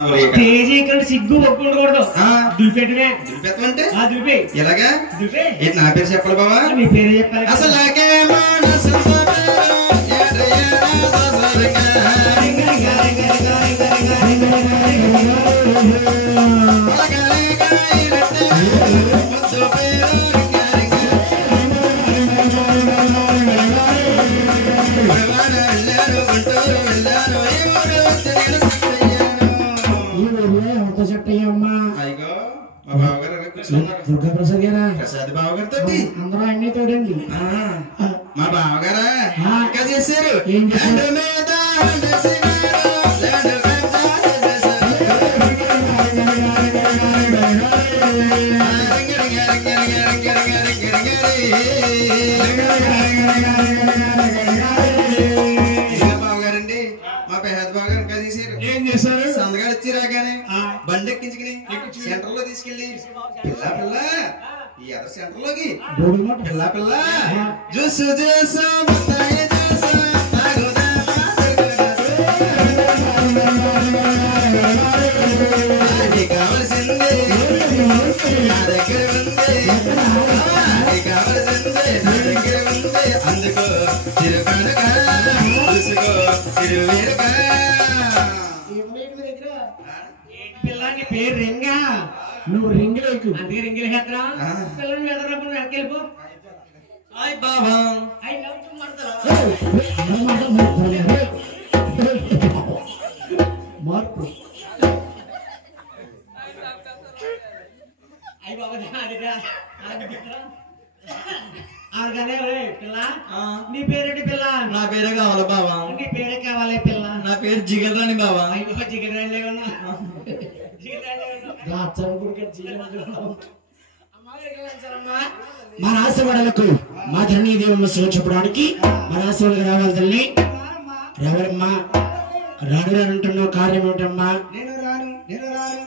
Stage ఇక్కడ సిగ్గు ఒప్పుకోకూడదు. దులిపెట్టమే దులిపెట్టమంటే దులిపే ఎలాగా దులిపే. ఏంటి నా పేరు చెప్పాలి బావా? మీ పేరు చెప్పాలి. అసలు దుర్గా ప్రసాద్ గారా? ప్రసాద్ బావగారితో అందరూ అన్ని తోడండి. మా బావగారా ఇంకా చేశారు. ఏం చేశారు? బావగారండి మా పెహద్ బావగారు ఇంకా చేశారు. ఏం చేశారు? సందగాడు ఇచ్చి రాగానే బండి ఎక్కించుకుని సెంటర్ లో తీసుకెళ్లి పిల్ల పిల్ల ఈ ఎదర సెంటర్ లోకి పిల్ల పిల్ల జ్యూస్ జ్యూస్ కావలసిందే నా దగ్గర ఉంది, కావలసిందే నా దగ్గర ఉంది, అందుకో తిరుగనగా చూసుకో తిరువేరుగా. పిల్లని పేరు రింగా, నువ్వు రింగ్ లేకు అందుకే రింగులు హెత్తరా. పిల్లని ఎదరప్పుడు వెనకెళ్ళిపో. హాయ్ బాబా మార్పు అయ్యి బాబా ఆడగానే పిల్ల నీ పేరేంటి పిల్ల? నా పేరే కావాలి బావా. నీ పేరే కావాలి పిల్ల? నా పేరు జిగరాని బావా. అయ్యో జిగరాని మా రాశివాడలకు మా ధరణీ దేవమ్మ శివ చెప్పడానికి మా రాశివాడకు రావాలి తల్లి. రావడమ్మా రాను రానంటున్నావు, కార్యం ఏమిటమ్మా? నేను రాను నేను రాను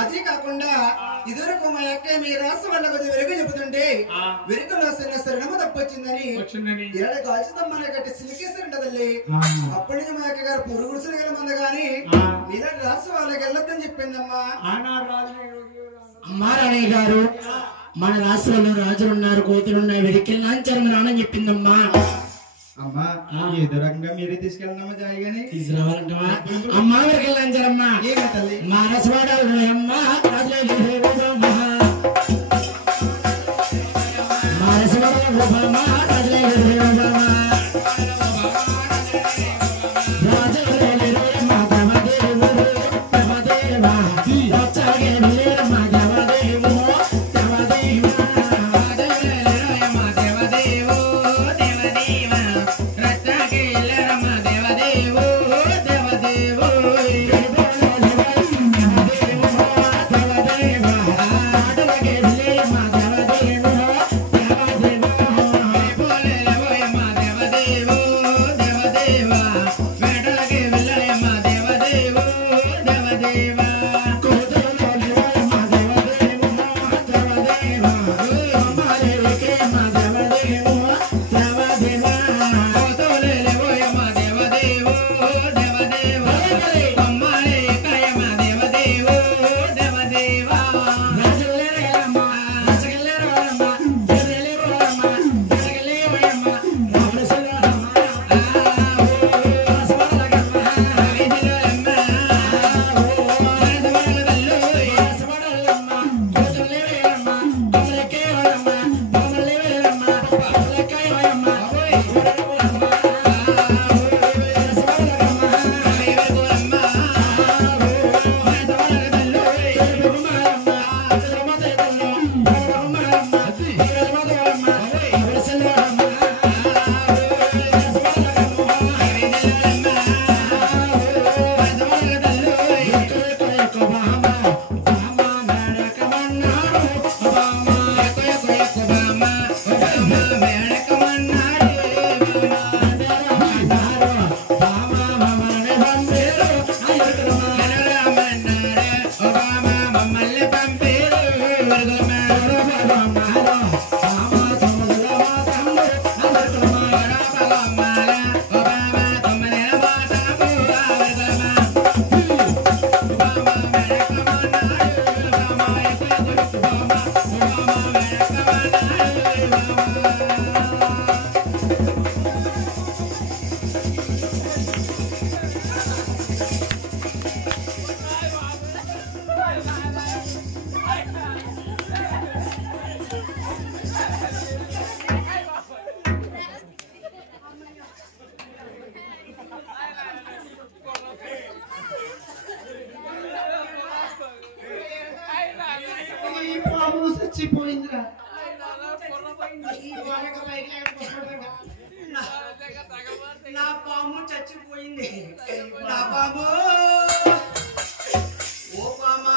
అదే కాకుండా ఇదివరకు మా యొక్క మీ రాష్ట్రం వల్ల కొద్దిగా వెలుగు చెబుతుంటే వెలుగులో శ్రమ తప్పొచ్చిందని ఇరవై కాల్చుతమ్మన కట్టి సిలికేసారంటదల్లి. అప్పటి నుంచి మా యొక్క గారు పురుగుడుసులు గల మంది గాని నీలాంటి రాష్ట్రం వాళ్ళకి వెళ్ళొద్దని చెప్పిందమ్మా. అమ్మారాణి గారు మన రాష్ట్రంలో రాజులు ఉన్నారు, కోతులు ఉన్నాయి, వెడికెళ్ళి నాంచారు నాన్న చెప్పిందమ్మా. అమ్మా ఏదో రకంగా మీరే తీసుకెళ్ళినమ్మా జాయిగాని తీసుకురావాలంటమ్మా. అమ్మా వరకు వెళ్ళాంచారమ్మా. ఏమి తల్లి మా రసవాడాలు అమ్మా మా రసవాడ పాము చచ్చిపోయిందిరా. నా పాము చచ్చిపోయింది. నా పాము ఓ పామా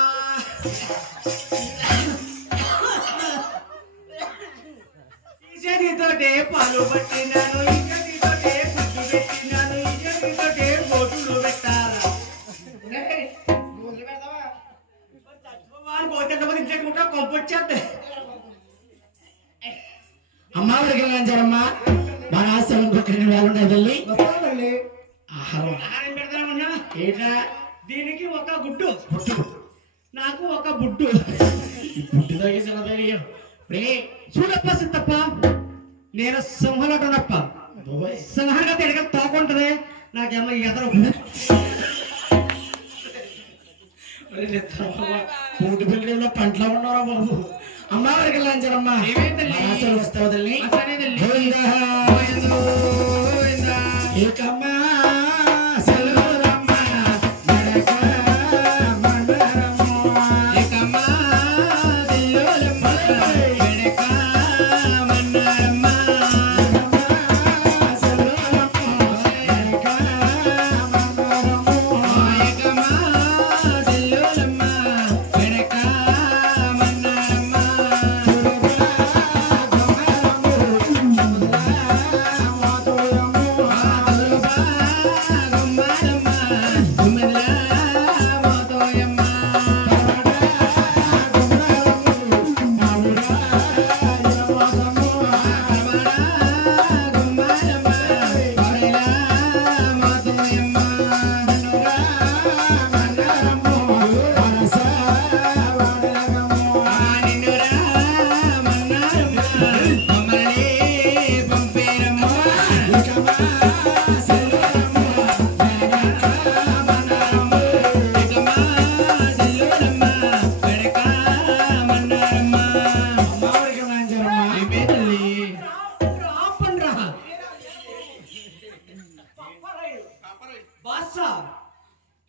ఈ చేతితోటే పాలు పట్టినాను, ఈ చేతితోటే గుడ్డు పెట్టినాను, ఈ చేతితోటే గోటులు పెట్టాలా. పోతే ఇంట్లో కొంపొచ్చేస్తే అమ్మవారికి వెళ్ళారమ్మా. మన ఆశ్రమం ఇంకొక 2 వేలు ఉన్నాయి తల్లి. ఆహారం పెడతామన్నా. ఏటా దీనికి ఒక గుడ్డు, నాకు ఒక బుడ్డు. బుడ్డు చూడప్ప సిద్ధప్ప, నేను సింహలటనప్ప. సింహంగా తిరగ తోకుంటది, నాకేమో ఎదరు పూటి పిల్లల్లో పంటలో ఉన్నారా బాబు. అమ్మవారికి వెళ్ళారమ్మా. వస్తావు తల్లి. ఏకమ్మా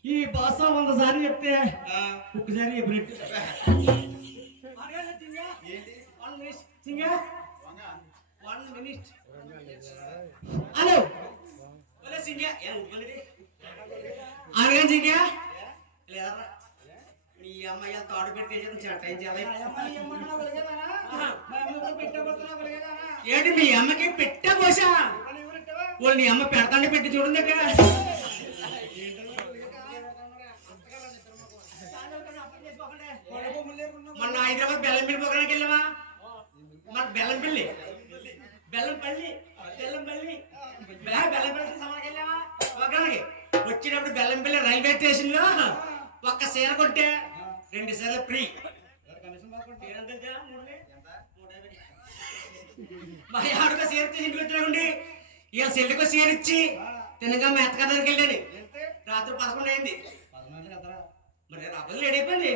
ఈ భాష 100 సార్లు చెప్తే ఒక్కసారి చెప్పినట్టు. హలో అనగా సింగ లేదా నీ అమ్మాయి తాడు పెట్టేసి ఏంటి మీ అమ్మకి పెట్టా పోసా? వాళ్ళు నీ అమ్మ పెడతాండి పెట్టి చూడండి. మొన్న హైదరాబాద్ బెల్లంపల్లి పోగడానికి వెళ్ళావా? మన బెల్లంపల్లి బెల్లంపల్లి సమానికి వెళ్ళావా పోగడానికి? వచ్చినప్పుడు బెల్లంపల్లి రైల్వే స్టేషన్ లో ఒక్క సీర కొంటే 2 సీరలు ఫ్రీ. మా ఆడుకో సీర ఇంటికి వచ్చినాకుండి ఇక సెల్లుకో సీర ఇచ్చి తినగా మెత్తకదానికి వెళ్ళాను. రాత్రి 11 అయింది. మరి రాబోదు లేట్ అయిపోయింది.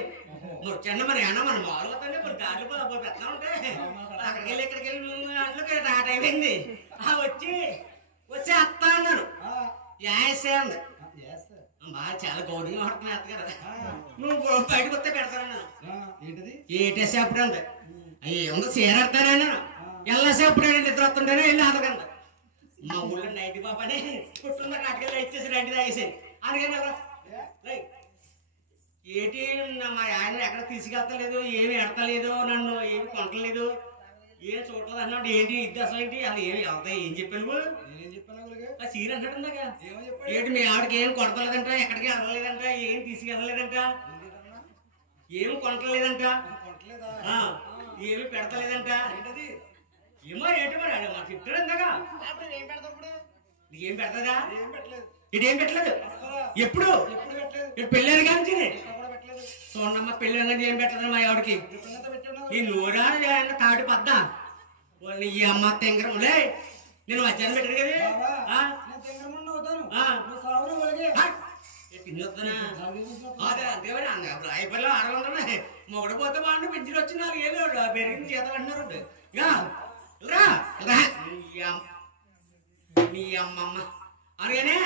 వచ్చండి మరి అన్న మన మామూలుగా కొన్ని దారిలో పెడతా ఉంటే అక్కడికి వెళ్ళి ఇక్కడికి వెళ్ళి అట్లకి రాట్ అయిపోయింది. వచ్చి అత్తా అన్నాను. యాసే అంది. బాగా చాలా గౌరవంగా పడుతున్నాయి అత్త కదా. నువ్వు బయటకు వస్తే పెడతానన్నాను. ఏటేసే అప్పుడు అంది. ఏముందో చీరెడతానన్నా ఎల్లసేపుడు నిద్ర వస్తుంటేనే వెళ్ళి ఆదకండి. మా ఊళ్ళో నైట్ పాపని పుట్టుందా కాటికెళ్ళి ఇచ్చేసి రండి తాగేసి అందుకని ఏంటి మా ఆయన ఎక్కడ తీసుకెళ్తలేదు, ఏమి ఎడతలేదు, నన్ను ఏమి కొనట్లేదు, ఏం చూడలేదు అన్నాడు. ఏంటి ఇది అసలు ఏంటి అది ఏమి అవుతాయి? ఏం చెప్పాను? ఆ సీర అంటాడు ఇందాక. ఏంటి మీ ఆవిడకి ఏం కొడతలేదంట, ఎక్కడికి వెళ్ళలేదంట, ఏం తీసుకెళ్ళలేదంట, ఏమి కొనట్లేదంట, ఏమి పెడతలేదంట. ఏమో ఏంటి మరి మా చెప్తాడు ఇందాక. నీకేం పెడతదా? ఇటేం పెట్టలేదు. ఎప్పుడు పెళ్ళారు కానీ చూడమ్మా పెళ్ళి ఏం పెట్టదు మా ఆవిడకి. ఈ నూరా తాటి పద్ద ఈ అమ్మ తెంగరములే నేను మధ్యాహ్నం పెట్టాడు కదా. అదే అంతేమని రాయపల్లి ఆడవాళ్ళు మొగడు పోతే బాగుంటే పెంచులు వచ్చి 4 ఏళ్ళు పెరిగిన చేతలు అంటున్నారు. రా రా నీ అమ్మమ్మ అనగానే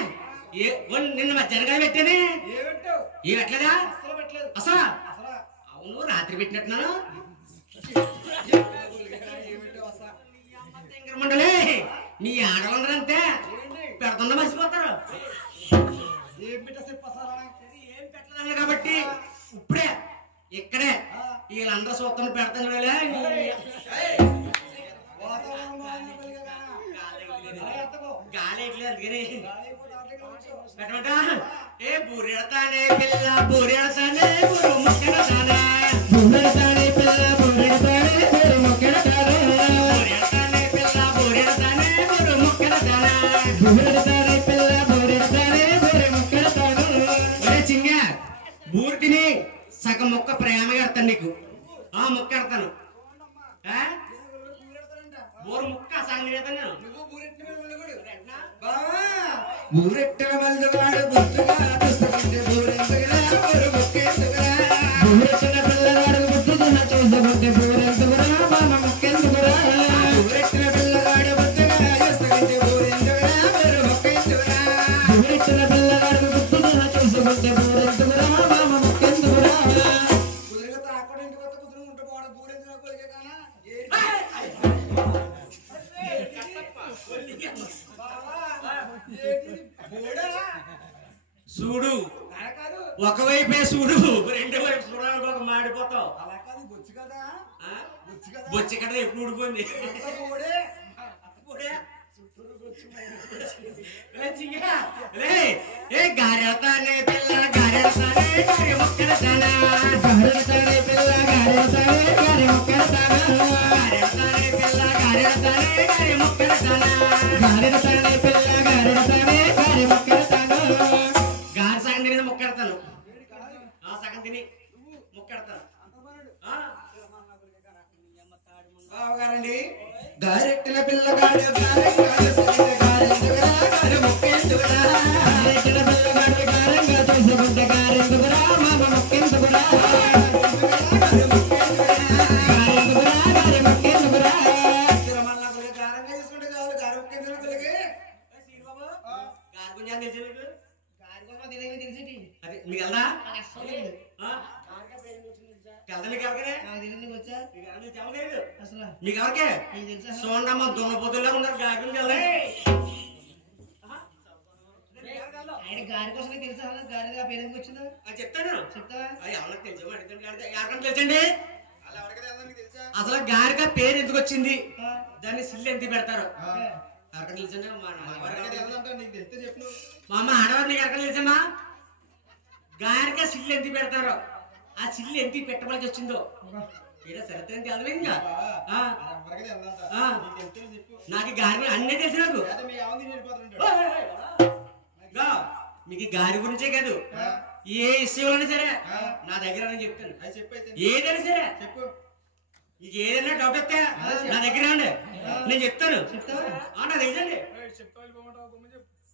నిన్న మధ్యాహ్నం పెట్టానే ఏ పెట్టలేదా అసలు? అవును రాత్రి పెట్టినట్టున్నాను. మండలే మీ ఆడవాళ్ళందరంతే పెడుతున్నా మర్చిపోతారు. ఏం పెట్టలేదు కాబట్టి ఇప్పుడే ఇక్కడే వీళ్ళందరూ సూత్రం పెడతాను. గాలి ఎట్లేదు అందుకని పెట్టమంట. ఏ బూరెడతానే పిల్ల బూరెడతానే బురు ముక్కెడతానే బూరెడతానే పిల్ల బూరెడతానే బురు ముక్కెడతానే బూరెడతానే పిల్ల బూరెడతానే బురు ముక్కెడతానే బూరెడతానే పిల్ల బూరెడతానే బురు ముక్కెడతాను. ఒరే చింగ బూరు తిని సగం ముక్క ప్రేమగా ఎడతాను నీకు. ముక్క ఎడతాను బోరు ముక్క సగం ఎడతాను. ఊరెట్టిన మల్లవాడు గుర్తుగా చూసుకుంటే బూరెందుకురా బూరు ముక్కెందుకురా ఊరెట్టిన పిల్లవాడు గుర్తుగా చూసుకుంటే బూరెందుకురా మామ ముక్కెందుకురా ఊరెట్టిన పిల్లవాడు గుర్తుగా చూసుకుంటే బూరెందుకురా బూరు ముక్కెందుకురా ఊరెట్టిన పిల్లవాడు గుర్తుగా చూసుకుంటే బూరెందుకురా మామ ముక్కెందుకురా. కుదురుగా తాకుండా ఇంటి కొత్త కుదురు ఉంటే పోవడం బూరెందుకు కొలిగే కానా చూడు ఒకవైపే చూడు రెండు వైపు చూడాలి ఒక మాడిపోతావు. అలా కాదు బొచ్చు కదా బొచ్చు కదా ఎప్పుడు ఊడిపోయింది. గారెడతానే పిల్ల గారెడతానే గారి మొక్కడతానా గారెడతానే పిల్ల గారెడతానే గారి మొక్కడతానా గారెడతానే పిల్ల గారెడతానే గారి మొక్కడతానా గారెడతానే పిల్ల గారెడతానే గారి మొక్కడతాను. గారి సగం తిని మొక్కెడతాను సగం తిని మొక్కెడతాను. బావగారండి గారెట్టిన పిల్లగాడు గారెందుకురా గారె మొక్కెందుకురా గారెట్టిన పిల్లగాడు గారెంగా చూసుకుంటే గారెందుకురా మామ మొక్కెందుకురా గారెందుకురా గారె మొక్కెందుకురా తిరుమల గారంగా చూసుకుంటే చాలు గారె మొక్కెందుకు పిల్లకి గారి గురించి తెలిసి తెలిసి అది మీకు వెళ్దా మీకు ఎవరికే చూడమ్మా దున్నపోతుల్లో ఉన్నారు గారి గురించి వెళ్ళే గారి కోసం తెలుసా గారి పేరు ఎందుకు వచ్చిందో చెప్తాను చెప్తావా ఎవరికి తెలుసు ఎవరికైనా తెలుసండి అసలు గారిగా పేరు ఎందుకు వచ్చింది దాన్ని సిల్లు ఎందుకు పెడతారు ఎవరికైనా తెలుసండి మా అమ్మ ఆడవారు నీకు ఎవరికైనా తెలుసమ్మా గారిగా సిల్లు ఎందుకు పెడతారు ఆ సిల్లు ఎందుకు పెట్టవలసి వచ్చిందో ఏదో సరిగ్గా తెలదు ఇంకా నాకు గారి అన్నీ తెలుసు నాకు మీకు గారి గురించే కాదు ఏ విషయంలోనే సరే నా దగ్గర చెప్తాను ఏదైనా సరే చెప్పు మీకు ఏదైనా డౌట్ వస్తే నా దగ్గర అండి నేను చెప్తాను నా దగ్గరండి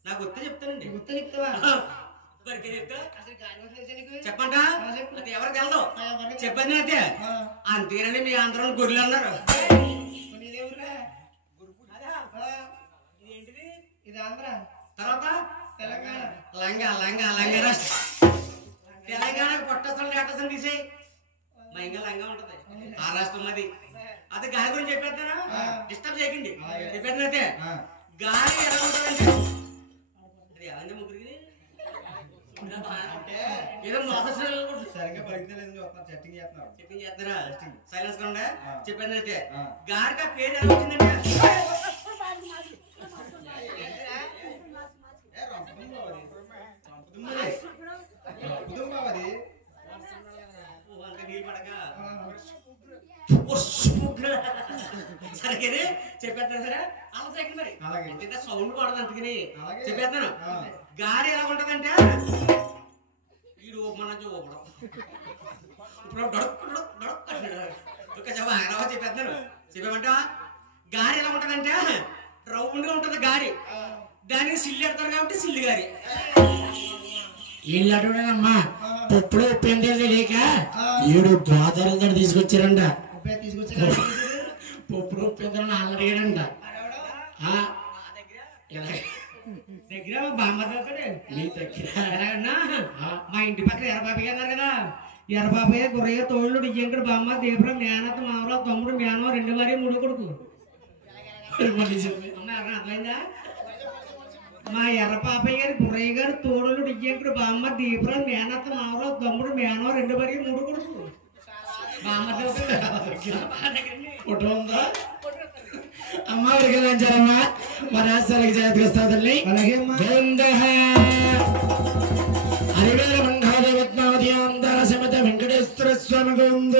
నాకు గుర్తు చెప్తానండి గుర్తు చెప్తావా చెప్పంట అది ఎవరికి వెళ్దాం చెప్పండి అయితే అంతేనండి మీ ఆంధ్రలో గొర్రెలు అన్నారు. తర్వాత లంగా లంగా లంగా రాష్ట్రం తెలంగాణకు పొట్టసలు లేటసలు తీసేయి మా ఇంకా లంగా ఉంటది ఆ రాష్ట్రం అది అది గాలి గురించి చెప్పేస్తానా డిస్టర్బ్ చేయకండి చెప్పేది అయితే గాలి ఎలా ఉంటుందంటే అది ఎలాంటి ముగ్గురికి ఏదో చేస్తారా సైలెన్స్ గా ఉండే చెప్పేది అయితే గారిగా పేరు ఎలా వచ్చిందంటే నీళ్ళు పడక సరే చెప్పేస్తాను సరే అలా సెకండ్ మరి ఎంత సౌండ్ పడదు అందుకని చెప్పేస్తాను గాలి ఎలా ఉంటదంటే వీడు మన చూపడం ఇప్పుడు చెప్పేస్తాను చెప్పేమంటా గారి ఎలా ఉంటదంటే రౌండ్ గా ఉంటది గారి దానికి సిల్లు ఎడతారు కాబట్టి సిల్లు గారి వీళ్ళు అడుగునమ్మా ఇప్పుడు ఉప్పిందే తెలియక ఏడు గోదావరి తీసుకొచ్చారంట ఇప్పుడు ఉప్పిందని అల్లడిగాడంట దగ్గర బామ్మ నీ దగ్గర మా ఇంటి పక్కన ఎర్రబాబి గారు కదా ఎర్రబాబయ్య గురయ్య తోళ్ళు ఇయ్యంకుడు బామ్మ దీపురం మేనత్త మామరావు తమ్ముడు మేనవ 2 భార్య 3 కొడుకు. అమ్మ అర్థమైందా? మా ఎర్రపాపయ్య గారి గురయ్య గారు తోడులు ఇయ్యంకుడు బామ్మ దీపురం మేనత్త మామరావు తమ్ముడు మేనవ 2 భార్య 3 కొడుకు. బామ్మ ఫోటో ఉందా? అమ్మ వర్గలంచారమ్మా మన ఆస్థానికి జాతికి వస్తా తల్లి. హరివేల మండోదవత్నావధ్యాంతర సమత వెంకటేశ్వర స్వామి గోవింద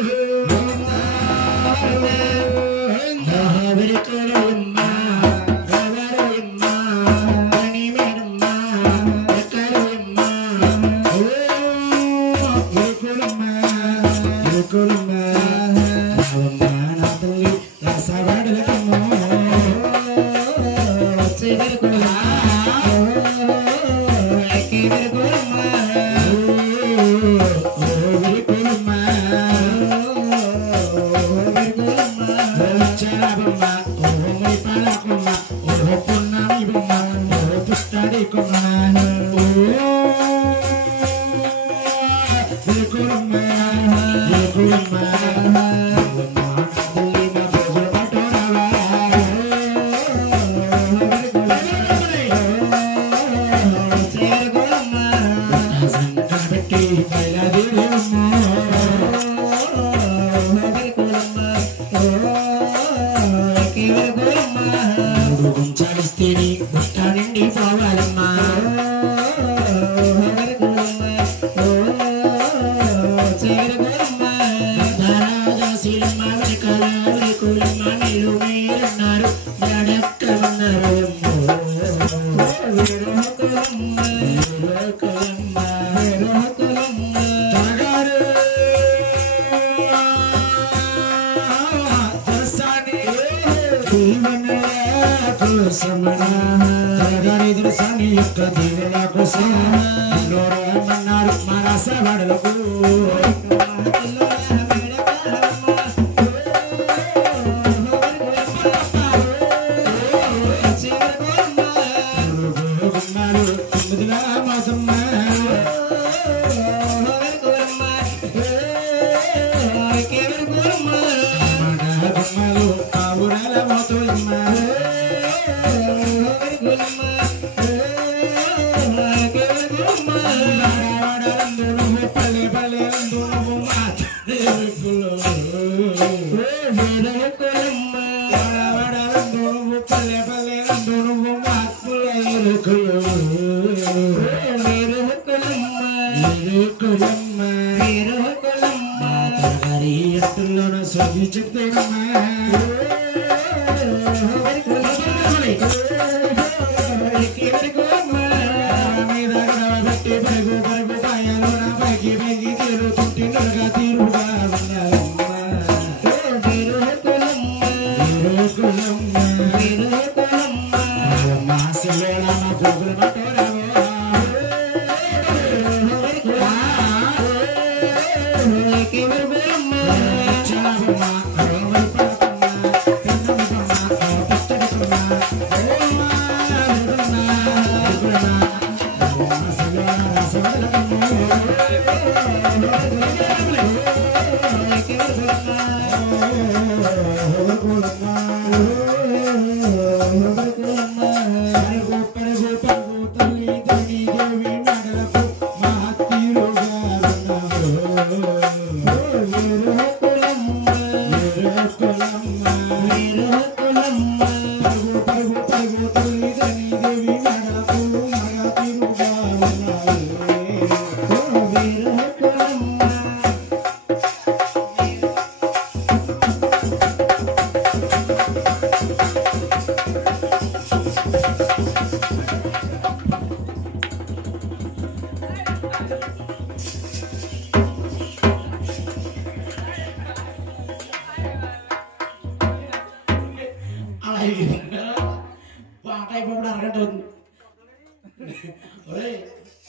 పాట అయిపోయి అరగంట అవుతుంది.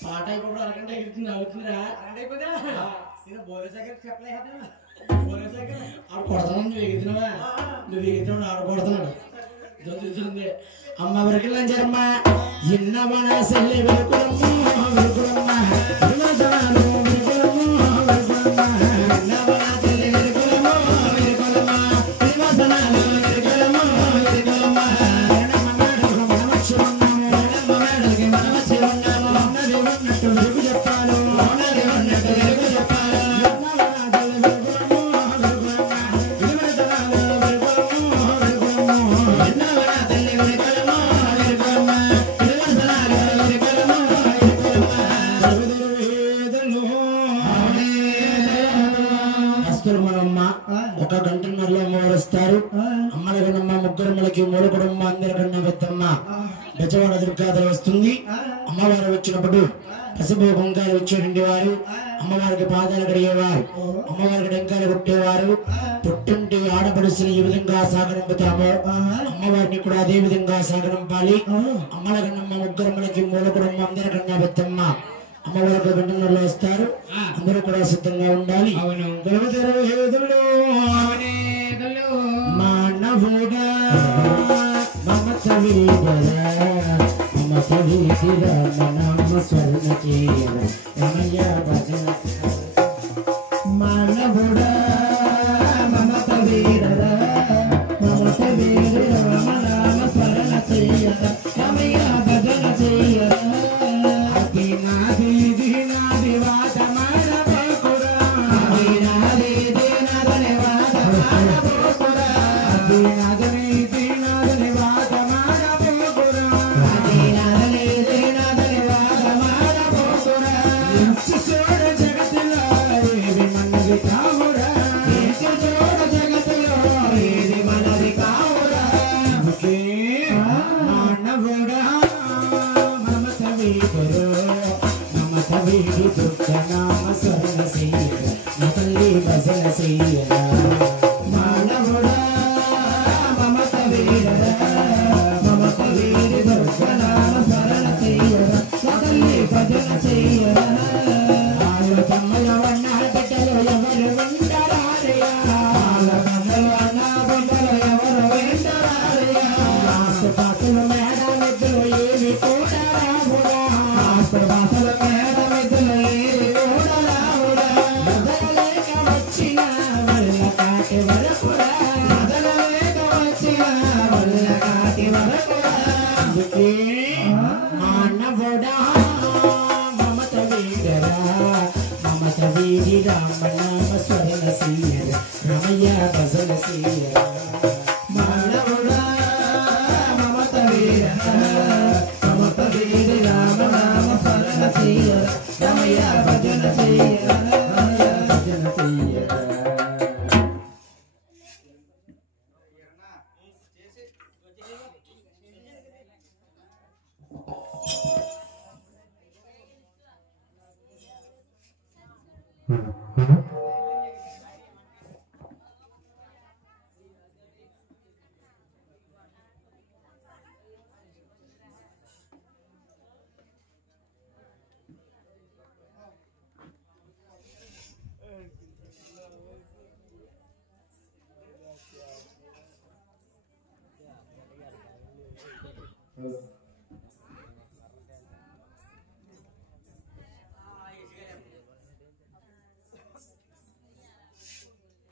పాట అయిపోయి అరగంట అవుతుంది అవుతుందిరా. ఆడు కొడతాను నువ్వు ఎగుతున్నావా? నువ్వు ఎగుతున్నావు ఆడు కొడుతున్నాడు. చూస్తుంది అమ్మ వరకు లంచరమ్మ ఎన్న మన సెల్లి వెలుకురమ్మ వెలుకురమ్మ వెలుకురమ్మ ముగ్గురమ్మలకి మూల కుటుంబం అందరికన్నా పెద్దమ్మ బెజవాడ దుర్గాదేవి వస్తుంది. అమ్మవారు వచ్చినప్పుడు పసుపు కుంకాలు ఇచ్చేటువంటి వారు, అమ్మవారికి పాదాలు కడిగేవారు, అమ్మవారికి టెంకాయలు కొట్టేవారు. పుట్టింటి ఆడపడుచుని ఈ విధంగా సాగనంపుతామో అమ్మవారిని కూడా అదే విధంగా సాగనంపాలి. అమ్మల కన్నమ్మ ముగ్గురమ్మలకి మూల కుటుంబం అందరికన్నా పెద్దమ్మ అమ్మవారికి వెంటనలో వస్తారు. అందరూ కూడా సిద్ధంగా ఉండాలి. మానవుడా మమత వీడరా మమత వీడిరా నామ స్వర్ణ చేయరా రమయ్య భజన. మానవుడా మమత వీడరా మమత వీడిరా నామ స్మరణ చేయరా రమయ్య భజన చేయరా. నామ స్వర్ణ చేయరా నతల్లి భజన చేయరా. మానవుడా మమత వీడరా మమత వీడి నామ స్మరణ చేయరా నతల్లి భజన చేయరా. ఆళ్ళ తమ్మల వన్న బిడ్డలు ఎవరు వెంటరారయ్యా, ఆళ్ళ తమ్మల వన్న బిడ్డలు ఎవరు వెంటరారయ్యా. ఆస్తుపాస్తుల మేడ మిద్దులు ఏమి కూడా రావుడా, ఆస్తుపాస్తుల మేడ మిద్దులు ఏమి కూడా రావుడా. మొదలలేక వచ్చిన వల్ల కాటి వరకురా, మొదలలేక వచ్చిన వల్ల కాటి వరకురా. అందుకే మానవుడా మమత వీడరా మమత వీడి రామ నామ స్మరణ చేయరా రమయ్య భజన చేయరా. మానవుడా మమత వీడరా మమత వీడి రామ నామ స్మరణ చేయరా రమయ్య భజన చేయరా భజన చేయరా.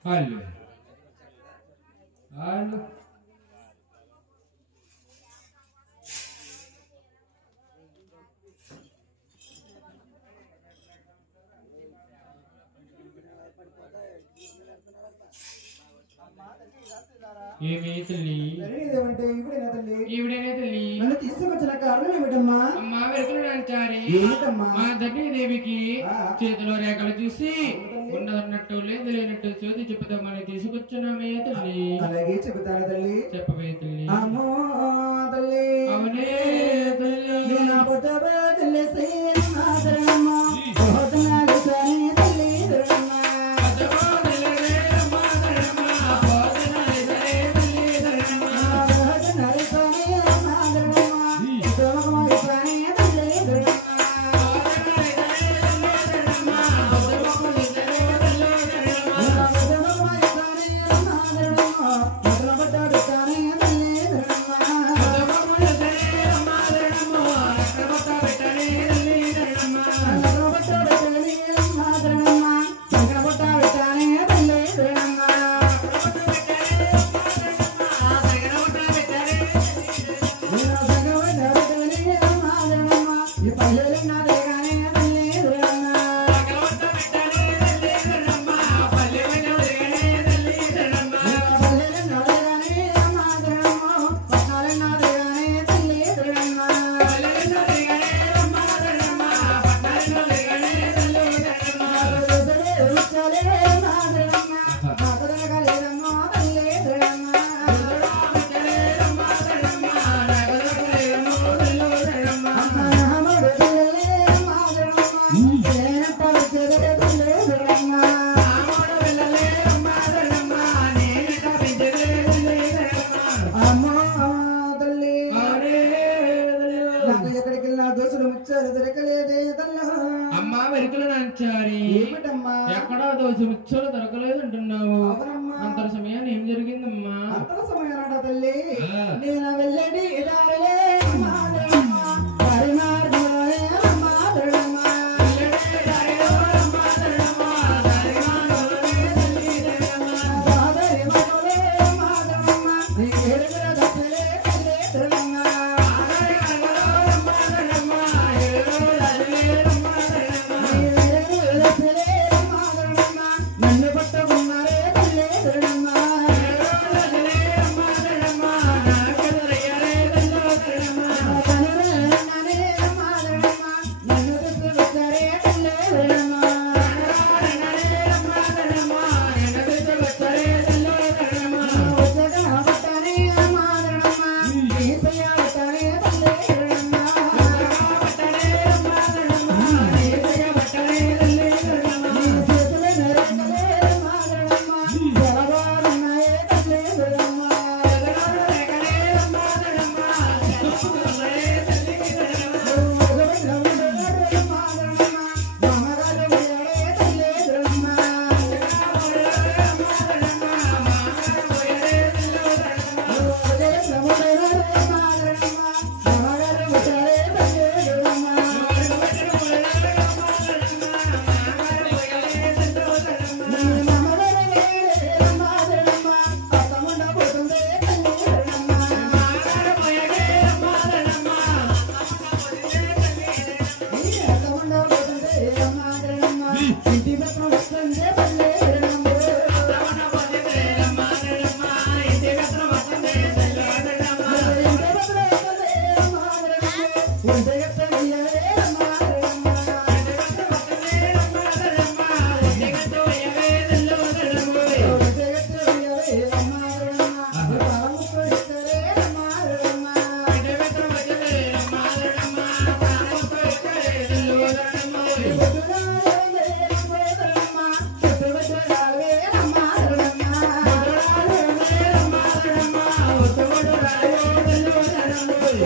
Halo. Halo. ఏమి తల్లి ఏమంటే ఇవిడేనా తల్లి? ఈవిడేనే తల్లి. నన్ను తీసుకొచ్చిన కారణం ఏమిటమ్మా? అమ్మా వెళ్తున్నాచారి ఏంటమ్మా? మా దేవికి చేతిలో రేఖలు చూసి ఉన్నదన్నట్టు లేదు లేనట్టు చోది చెబుతామని తీసుకొచ్చున్నామయ్య తల్లి. అలాగే చెబుతాను తల్లి. చెప్పవే తల్లి. అమ్మో తల్లి అవునే తల్లి. నేను పొద్దుబే తల్లి శ్రీనాథరమ్మ పోతనాలు సాని తల్లి ధరమ్మ. Halo. దొరకలేదే తల్లా అమ్మా వెరుకులు నాంచారి ఏమిటమ్మా ఎక్కడా దోశ ముచ్చలు దొరకలేదు అంటున్నావు అవునమ్మా అంతర సమయాన్ని ఏం జరిగిందమ్మా అంతర సమయాన తల్లి నేను వెళ్ళడి దారిలే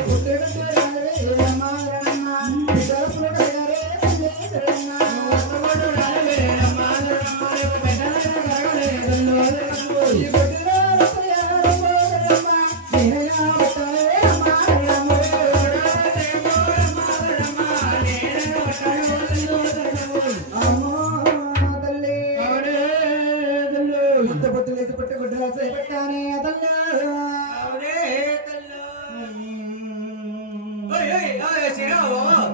Good